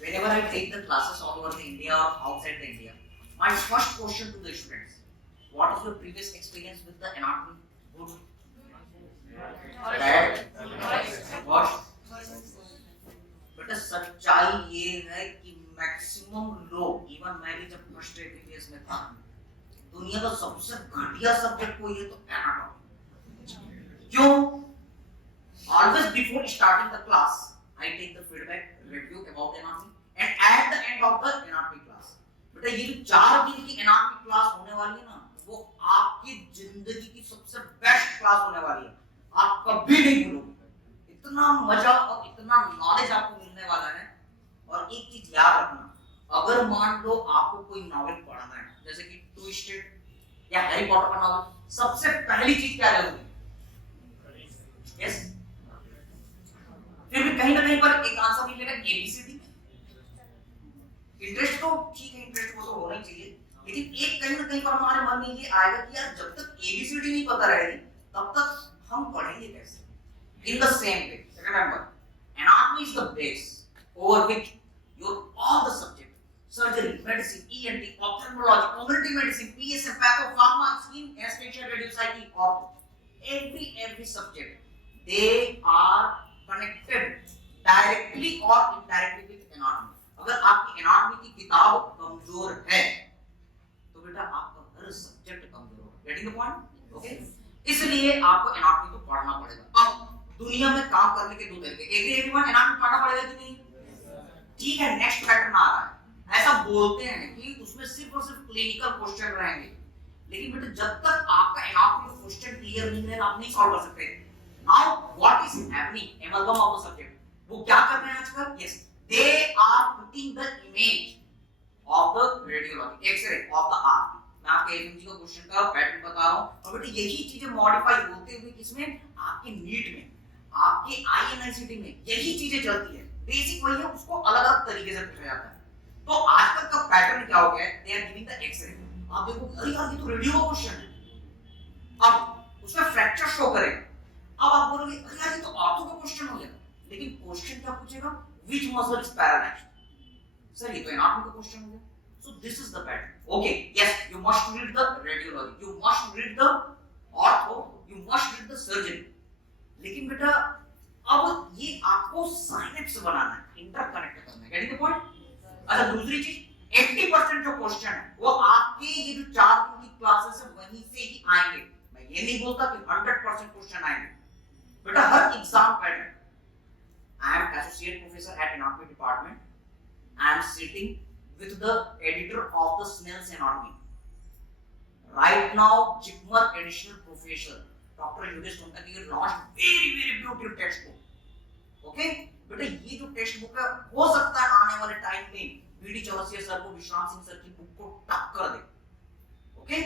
whenever I take the classes all over the India or outside the India, my first question to the students: what is your previous experience with the anatomy? Good, bad, what? बेटा सच्चाई ये है कि maximum लोग, even मैं भी जब first MBBS में था, दुनिया का सबसे घटिया सब्जेक्ट कोई है तो एनाटॉमी। क्यों? Always before starting the class, I take the feedback review about anatomy, and at the end of the anatomy class, बेटा ये जो 4 दिन की anatomy class होने वाली है ना, वो आपकी जिंदगी की सबसे बेस्ट क्लास होने वाली है। आप कभी नहीं भूलोगे। इतना मजा और इतना नॉलेज आपको मिलने वाला है। और एक चीज याद रखना, अगर मान लो आपको कोई नॉवेल पढ़ना है, जैसे कि ट्विस्टेड या हैरी पॉटर का नॉवेल, सबसे पहली चीज क्या रहेगी? यस, फिर भी कहीं ना कहीं पर एक आंसर मिलेगा एबीसीडी। इंटरेस्ट तो ठीक है, इंटरेस्ट को तो होना ही चाहिए, लेकिन एक कहीं ना कहीं पर हमारे मन में ये आएगा कि यार जब तक एबीसीडी नहीं पता रहेगी तब तक हम पढ़ेंगे कैसे? In the same way, remember, anatomy is the base over which your all the subject, surgery, medicine, ENT, ophthalmology, community medicine, PSM, patho, pharma, skin, anesthesia, radiopsychiatry, ortho, every subject, they are connected directly or indirectly with anatomy. अगर आपकी anatomy की किताब कमजोर है तो बेटा आपका हर subject कमजोर होगा। Getting the point? ओके, इसलिए आपको एनाटॉमी तो पढ़ना पड़ेगा। अब दुनिया में काम करने के दो तरीके, एग्री एवरीवन? एनाटॉमी पढ़ना पड़ेगा कि नहीं? ठीक है, नेक्स्ट पैटर्न आ रहा है। ऐसा बोलते हैं कि उसमें सिर्फ और सिर्फ क्लिनिकल क्वेश्चन रहेंगे, लेकिन बेटा जब तक आपका एनाटॉमी का क्वेश्चन क्लियर नहीं रहेगा आप नहीं सॉल्व कर सकते। Now what is happening? Amalgam of the subject, वो क्या कर रहे हैं आजकल? Yes, they are putting the image of the radiology, x-ray of the art. मैं आपके एमजी का क्वेश्चन का पैटर्न बता रहा हूं, और बेटा यही चीजें मॉडिफाई होते हुए किसमें? आपके नीट में, आपके आईएनआईसीटी में यही चीजें चलती है। बेसिक वही है, उसको अलग-अलग तरीके से पूछा जाता है। तो आजकल का पैटर्न क्या हो गया है? They are giving the x-ray. आप देखो, अरे यार ये तो रेडियो का क्वेश्चन है, अब उसमें फ्रैक्चर शो करेगा। अब आप बोलोगे अरे यार ये तो ऑर्थो का क्वेश्चन हो गया, लेकिन क्वेश्चन क्या पूछेगा? Which muscle is paralysed? Sir ये तो एनाटॉमी का क्वेश्चन हो गया। So this is the pattern. Okay, yes, you must read the radiology, you must read the ortho, you must read the surgery. लेकिन बेटा अब ये आपको साइनेप्स बनाना है, इंटरकनेक्ट करना है। Getting the point? अच्छा, दूसरी चीज, 80% जो क्वेश्चन है वो आपके ये जो 4 दिन की क्लासेस है वहीं से ही आएंगे। मैं ये नहीं बोलता कि 100% क्वेश्चन आएंगे बेटा, हर exam pattern. I am associate professor at anatomy department. I am sitting with the editor of the Snell's Anatomy. Right now, JIPMER additional professor Dr. Yogesh Sontaki launched very beautiful textbook. Okay? बेटा ये जो text book है, हो सकता है आने वाले time में बीडी चौरसिया सर को, विश्राम सिंह सर की बुक को टक्कर दे। ओके,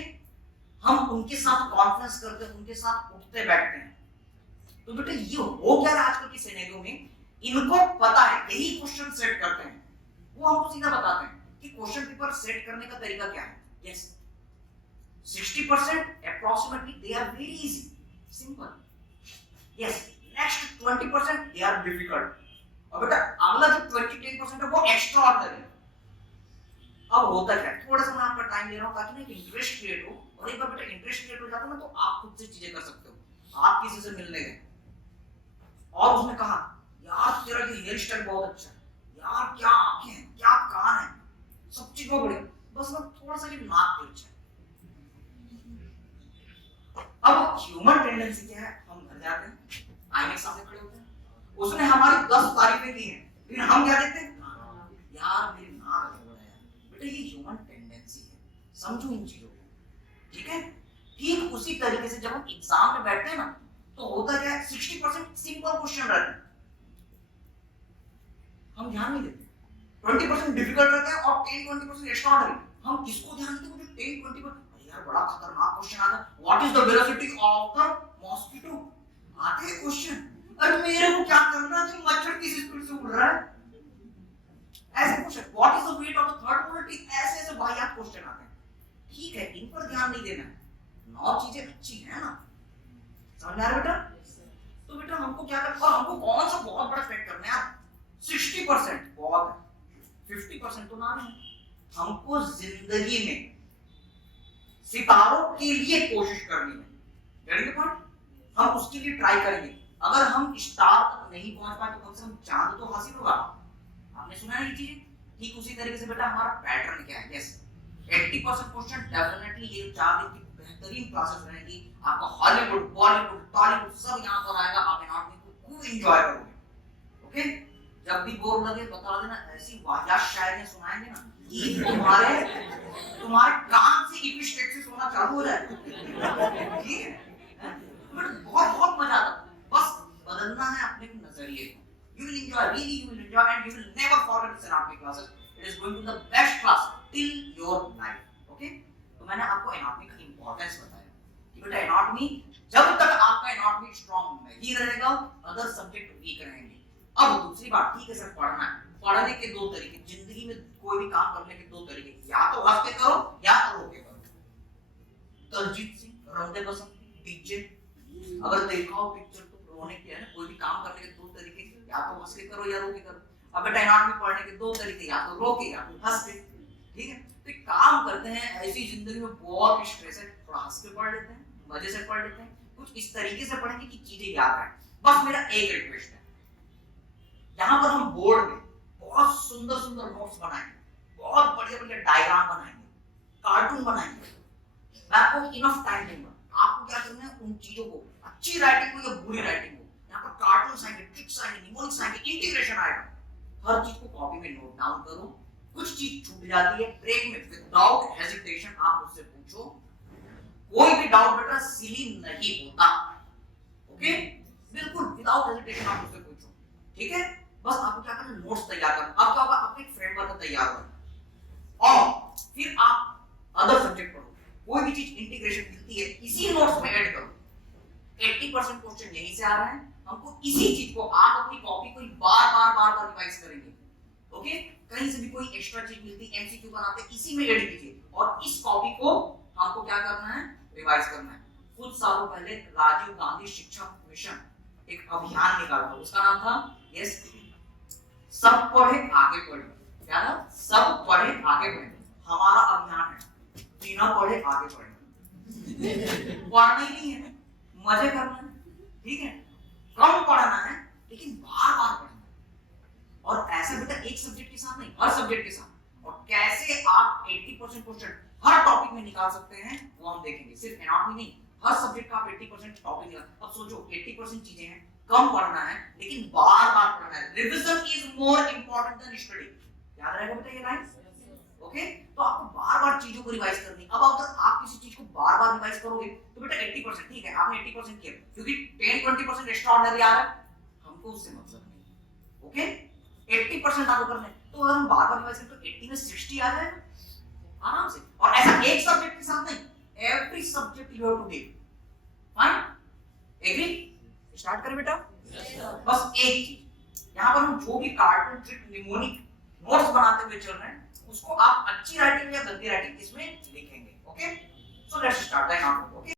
हम उनके साथ कॉन्फ्रेंस करते हैं, उनके साथ उठते बैठते हैं। तो बेटा ये हो क्या है आजकल की सिनेरियो में, इनको पता है यही क्वेश्चन सेट करते हैं, वो हमको सीधा बताते हैं कि क्वेश्चन पेपर सेट करने का तरीका क्या है। Yes, 60% approximately they are very easy, simple. Yes, next 20% they are difficult. और बेटा अगला जो 20-10% है वो एक्स्ट्रा ऑर्डिनरी है। अब होता क्या है, थोड़ा सा मैं आपका टाइम ले रहा हूं ताकि ना इंटरेस्ट क्रिएट हो, और एक बार बेटा इंटरेस्ट क्रिएट हो जाता है ना तो आप खुद से चीजें कर सकते हो। आप किसी से मिलने गए और उसने कहा यार तेरा ये हेयर स्टाइल बहुत अच्छा है, यार क्या आंखें हैं, क्या कान है, सब चीज बहुत बढ़िया, बस ना थोड़ा सा ये नाक तिरछा है। अब ह्यूमन टेंडेंसी क्या है, हम घर जाते हैं, आईने के सामने खड़े होते हैं, उसने हमारी 10 तारीफें की हैं, लेकिन हम क्या देखते हैं? यार मेरी नाक बड़ा है। बेटा ये ह्यूमन टेंडेंसी है, समझो इन चीजों को, ठीक है? ठीक उसी तरीके से जब हम एग्जाम में बैठते हैं ना तो होता क्या है, 60% सिंपल क्वेश्चन रहते हैं, हम ध्यान नहीं देते। 20% डिफिकल्ट रहते हैं और 10-20% एक्स्ट्राऑर्डिनरी। हम किसको ध्यान देते हैं? जो 10-20% यार बड़ा खतरनाक क्वेश्चन आता है, what is the velocity of the mosquito, आते हैं क्वेश्चन। अरे मेरे को क्या करना है कि मच्छर किस स्पीड से उड़ रहा है, ऐसे question. What is the weight of the third polarity, ऐसे ऐसे वाहियात क्वेश्चन आते हैं। ठीक है, इन पर ध्यान नहीं देना है, 9 चीजें अच्छी है ना, समझ आ रहा है बेटा? तो बेटा हमको क्या करना, और हमको कौन सा बहुत बड़ा फैक्ट करना है यार, 60% 50% तो ना नहीं। हमको जिंदगी में सितारों के लिए कोशिश करनी है, गेटिंग द पॉइंट? हम उसके लिए ट्राई करेंगे। अगर हम स्टार तक नहीं पहुंच पाए तो कम से कम चांद तो हासिल होगा। आपने सुना है ये चीजें? ठीक उसी तरीके से बेटा हमारा पैटर्न क्या है? यस, 80% क्वेश्चन डेफिनेटली ये 4 दिन की बेहतरीन क्लासेस रहेंगी। आपका हॉलीवुड, बॉलीवुड, टॉलीवुड सब यहाँ पर आएगा। आप एनाटॉमी को खूब एंजॉय करोगे। ओके, जब भी बोर लगे बता देना, ऐसी वाहियात शायरियां सुनाएंगे ना कि तुम्हारे कान से इपिस्टेक्सिस होना चालू हो जाए। ठीक है, बहुत बहुत मजा आता। बस बदलना है अपने नजरिए को। You will enjoy, really you will enjoy, and you will never forget this anatomy classes. It is going to be the best class till your life. Okay? तो मैंने आपको एनाटॉमी का इंपॉर्टेंस बताया कि बेटा एनाटॉमी, जब तक आपका एनाटॉमी स्ट्रांग नहीं रहेगा अदर सब्जेक्ट वीक रहेंगे। अब दूसरी बात, ठीक है सर पढ़ना है, पढ़ने के दो तरीके, जिंदगी में कोई भी काम करने के दो तरीके, या तो हंस के करो या तो रो के करो। दलजीत सिंह, रंगदे बसंत, डीजे, अगर देखा हो पिक्चर तो रोने के है ना, कोई भी काम करने के दो तरीके, या तो हंस के करो या रो के करो। अब बेटा एनाटॉमी पढ़ने के दो तरीके, या तो रो के या तो हंस के। ठीक है, तो एक काम करते हैं, ऐसी जिंदगी में बहुत स्ट्रेस है, थोड़ा हंस के पढ़ लेते हैं, मजे से पढ़ लेते हैं, कुछ इस तरीके से पढ़ेंगे कि चीजें याद आए। बस मेरा एक रिक्वेस्ट है, यहाँ पर हम बोर्ड में बहुत सुंदर सुंदर नोट्स बनाएंगे, बहुत बढ़िया बढ़िया डायग्राम बनाएंगे, कार्टून बनाएंगे। मैं आपको इनफ टाइम दूंगा, आपको क्या करना है, उन चीजों को, अच्छी राइटिंग हो या बुरी राइटिंग हो, यहाँ पर कार्टून्स आएंगे, ट्रिक्स आएंगे, निमोनिक्स आएंगे, इंटीग्रेशन आएगा। हर चीज को कॉपी में नोट डाउन करो। कुछ चीज छूट जाती है, ब्रेक में विदाउट हेजिटेशन आप मुझसे पूछो। कोई भी डाउट बेटा सिली नहीं होता। ओके, बिल्कुल विदाउट हेजिटेशन आप मुझसे पूछो। ठीक है, बस आपको क्या करना है, नोट्स तैयार करना। अब क्या होगा, आपका एक फ्रेमवर्क तैयार होगा और फिर आप अदर सब्जेक्ट पढ़ो। कोई भी चीज इंटीग्रेशन मिलती है इसी नोट्स में ऐड करो। 80% क्वेश्चन यहीं से आ रहा है, हमको इसी चीज को आप अपनी कॉपी को बार-बार रिवाइज करेंगे। ओके, कहीं से भी कोई एक्स्ट्रा चीज मिलती है, एमसीक्यू बनाते हैं, इसी में ऐड कीजिए और इस कॉपी को हमको क्या करना है, रिवाइज करना है। कुछ सालों पहले राजीव गांधी शिक्षा मिशन एक अभियान निकाला था, उसका नाम था यस सब पढ़े आगे बढ़े। क्या था? सब पढ़े आगे बढ़े। हमारा अभियान है बिना पढ़े आगे बढ़े। पढ़ना ही नहीं है, मजे करना है। ठीक है, कम पढ़ना है लेकिन बार-बार पढ़ना है। और ऐसा बेटा एक सब्जेक्ट के साथ नहीं, हर सब्जेक्ट के साथ। और कैसे आप 80% क्वेश्चन हर टॉपिक में निकाल सकते हैं वो हम देखेंगे। सिर्फ एनाटॉमी नहीं, हर सब्जेक्ट का आप 80% टॉपिक निकाल। अब सोचो 80% चीजें हैं, कम पढ़ना है लेकिन बार-बार पढ़ना है। Revision is more important than study. याद रहेगा बेटा ये लाइन? ओके, तो आपको बार-बार चीजों को रिवाइज करनी। अब अगर आप किसी चीज को बार-बार रिवाइज करोगे तो बेटा 80% ठीक है, आपने 80% किया, क्योंकि 10-20% एक्स्ट्राऑर्डिनरी आ रहा है, हमको उससे मतलब नहीं। ओके, 80% आपको करना है, तो अगर हम बार-बार रिवाइज करें तो 80 में 60 आ जाएगा आराम से। और ऐसा एक सब्जेक्ट के साथ नहीं, every subject you have to do. Fine, agree? Start करें बेटा? बस एक चीज, यहाँ पर हम जो भी कार्टून, ट्रिक, निमोनिक नोट्स बनाते हुए चल रहे हैं उसको आप अच्छी राइटिंग या गंदी राइटिंग इसमें लिखेंगे। Okay, so let's start the notebook. Okay.